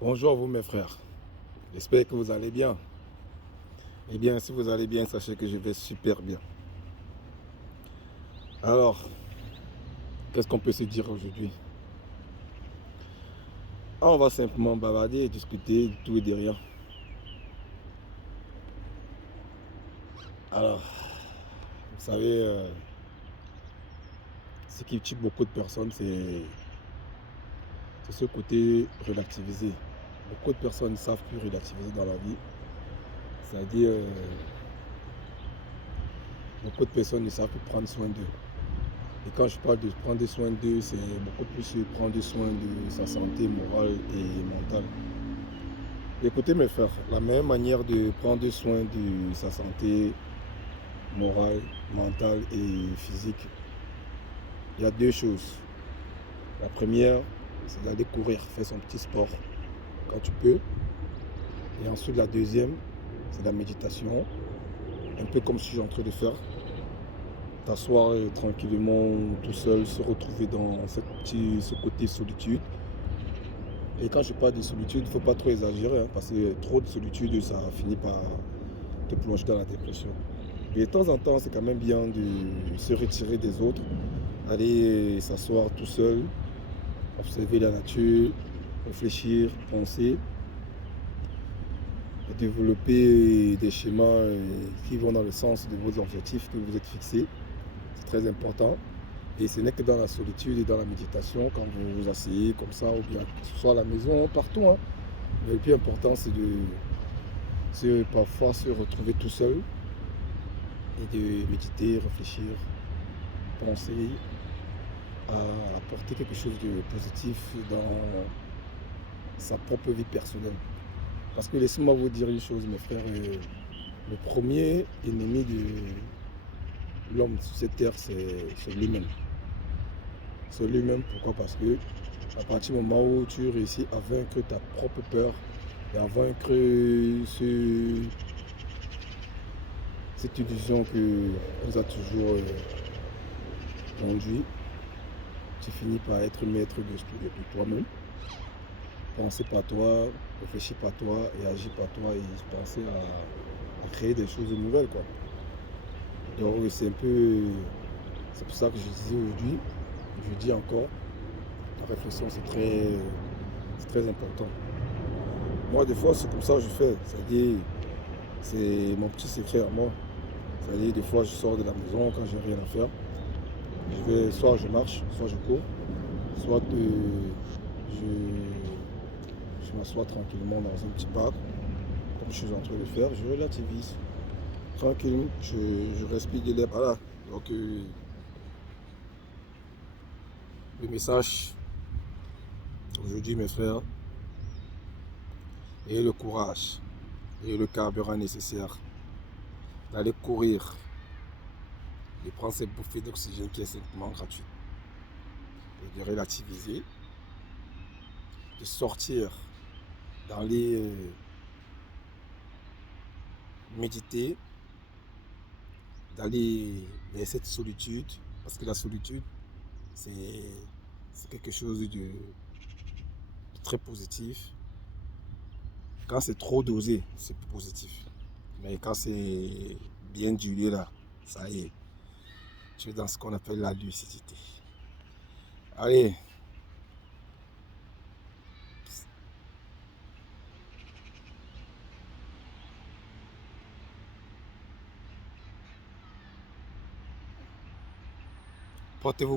Bonjour à vous mes frères, j'espère que vous allez bien. Eh bien, si vous allez bien, sachez que je vais super bien. Alors, qu'est-ce qu'on peut se dire aujourd'hui? On va simplement bavarder et discuter de tout et de rien. Alors, vous savez, ce qui tue beaucoup de personnes, c'est ce côté relativisé. Beaucoup de personnes ne savent plus relativiser dans la vie. C'est-à-dire, beaucoup de personnes ne savent plus prendre soin d'eux. Et quand je parle de prendre soin d'eux, c'est beaucoup plus prendre soin de sa santé morale et mentale. Écoutez mes frères, la meilleure manière de prendre soin de sa santé morale, mentale et physique, il y a deux choses. La première, c'est d'aller courir, faire son petit sport quand tu peux. Et ensuite, la deuxième, c'est la méditation, un peu comme je suis en train de faire. T'asseoir tranquillement tout seul, se retrouver dans ce côté solitude. Et quand je parle de solitude, il ne faut pas trop exagérer, hein, parce que trop de solitude, ça finit par te plonger dans la dépression. Et de temps en temps, c'est quand même bien de se retirer des autres, aller s'asseoir tout seul, observer la nature, réfléchir, penser, et développer des schémas qui vont dans le sens de vos objectifs que vous êtes fixés. C'est très important. Et ce n'est que dans la solitude et dans la méditation, quand vous vous asseyez comme ça, ou bien que ce soit à la maison, partout, hein. Mais le plus important, c'est de parfois se retrouver tout seul et de méditer, réfléchir, penser à apporter quelque chose de positif dans sa propre vie personnelle. Parce que laissez-moi vous dire une chose, mes frères, le premier ennemi de l'homme sur cette terre, c'est lui-même. C'est lui-même, pourquoi? Parce que à partir du moment où tu réussis à vaincre ta propre peur et à vaincre cette illusion que nous a toujours conduit, tu finis par être maître de toi-même. Penser par toi, réfléchir par toi et agir par toi et penser à créer des choses nouvelles, quoi. Donc c'est pour ça que je disais aujourd'hui, je dis encore, la réflexion c'est très important. Moi des fois c'est comme ça que je fais, c'est-à-dire c'est mon petit secret à moi. C'est-à-dire des fois je sors de la maison quand j'ai rien à faire, je vais soit je marche, soit je cours, soit je m'assois tranquillement dans un petit parc, comme je suis en train de faire, je relativise. Tranquille, je respire de l'air. Voilà. Donc, le message aujourd'hui, mes frères, ayez le courage et le carburant nécessaire d'aller courir, de prendre cette bouffée d'oxygène qui est simplement gratuite, et de relativiser, de sortir, d'aller méditer, d'aller vers cette solitude, parce que la solitude, c'est quelque chose de très positif. Quand c'est trop dosé, c'est positif. Mais quand c'est bien dilué là, ça y est, tu es dans ce qu'on appelle la lucidité. Allez, portez-vous